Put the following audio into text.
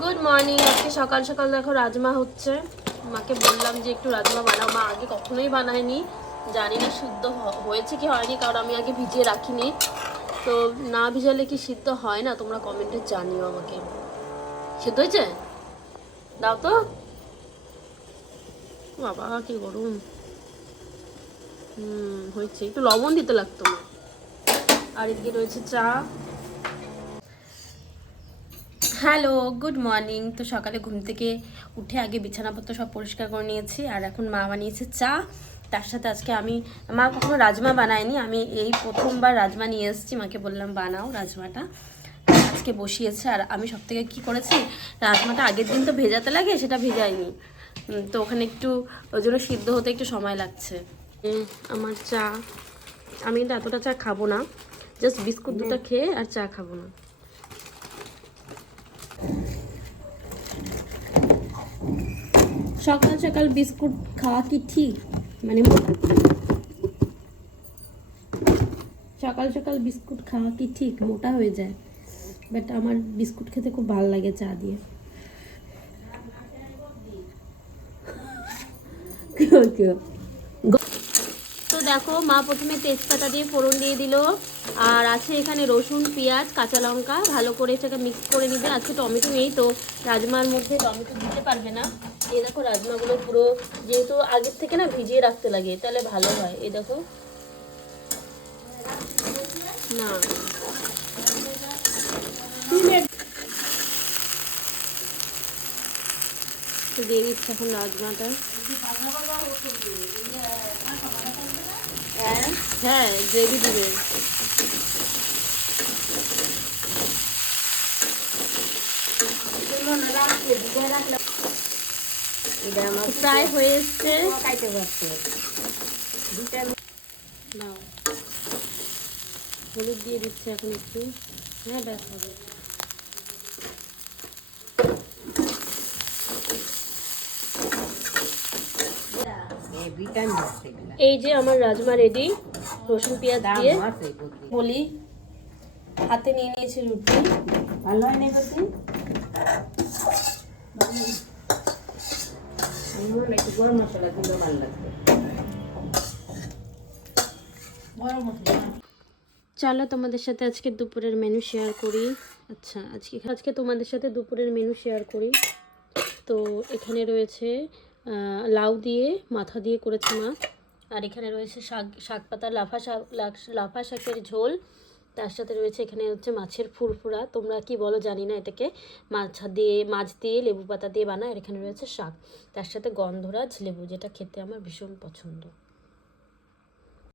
Good morning. আজকে সকাল সকাল দেখো রাজমা হচ্ছে। মাকে বললাম যে একটু রাজমা বানাও, মা আগে কখনোই বানায়নি, জানি না সিদ্ধ হয়েছে কি হয়নি, কারণ আমি আগে ভিজিয়ে রাখিনি। তো না ভিজালে কি সিদ্ধ হয় না? তোমরা কমেন্টে জানিও আমাকে। সিদ্ধ হয়েছে? দাও তো। বাবা কি গরম। হয়েছে, একটু লবণ দিতে লাগতো না। আর এদিকে রয়েছে চা। Hello, good morning. তো সকালে ঘুম থেকে উঠে আগে বিছানাপত্র সব পরিষ্কার করে নিয়েছি, আর এখন মা বানিয়েছে চা। তার সাথে আজকে মা কখনো রাজমা বানায়নি, আমি এই প্রথমবার রাজমা নিয়ে এসেছি, মাকে বললাম বানাও রাজমাটা। আজকে বসিয়েছে। আর আমি সব থেকে কী করেছি, রাজমাটা আগের দিন তো ভেজাতে লাগে, সেটা ভেজাইনি। তো ওখানে একটু ওই জন্য সিদ্ধ হতে একটু সময় লাগছে। আমার চা, আমি কিন্তু এতটা চা খাবো না, জাস্ট বিস্কুট দুটো খেয়ে আর চা খাবো না। সকাল সকাল বিস্কুট খাওয়া কি ঠিক? মানে সকাল সকাল বিস্কুট খাওয়া কি ঠিক? মোটা হয়ে যায়। বাট আমার বিস্কুট খেতে খুব ভালো লাগে চা দিয়ে। তো দেখো, মা প্রথমে তেজপাতা দিয়ে ফোড়ন দিয়ে দিল, আর আছে এখানে রসুন, পেঁয়াজ, কাঁচা লঙ্কা, ভালো করে এটাকে মিক্স করে নিবে। আজকে টমেটো নেই, তো রাজমার মধ্যে টমেটো দিতে পারবে না। এই দেখো রাজমাগুলো পুরো, যেহেতু আগের থেকে না ভিজিয়ে রাখতে লাগে, তাহলে ভালো হয়। এই দেখো না, তো দিয়ে দিচ্ছে এখন রাজমাটা। হ্যাঁ, গ্রেভি দিবে। প্রায় হয়ে এসছে। দাও, হলুদ দিয়ে দিচ্ছে এখন একটু। হ্যাঁ, ব্যাস হবে। এই যে আমার রাজমা রেডি, রসুন পেঁয়াজ দিয়ে। বলি, হাতে নিয়ে নিয়েছি রুটি। ভালো হয় না রুটি? গরম মশলা দিলে ভালো লাগবে। চলো তোমাদের সাথে আজকে দুপুরের মেনু শেয়ার করি। আচ্ছা, আজকে তোমাদের সাথে দুপুরের মেনু শেয়ার করি। তো এখানে রয়েছে লাউ দিয়ে মাথা দিয়ে করেছে মা, আর এখানে রয়েছে শাক পাতা, লাফা শাকের ঝোল। তার সাথে রয়েছে এখানে হচ্ছে মাছের ফুরফুরা, তোমরা কি বলো জানি না এটাকে। মাছ দিয়ে লেবু পাতা দিয়ে বানায়। আর এখানে রয়েছে শাক, তার সাথে গন্ধরাজ লেবু, যেটা খেতে আমার ভীষণ পছন্দ।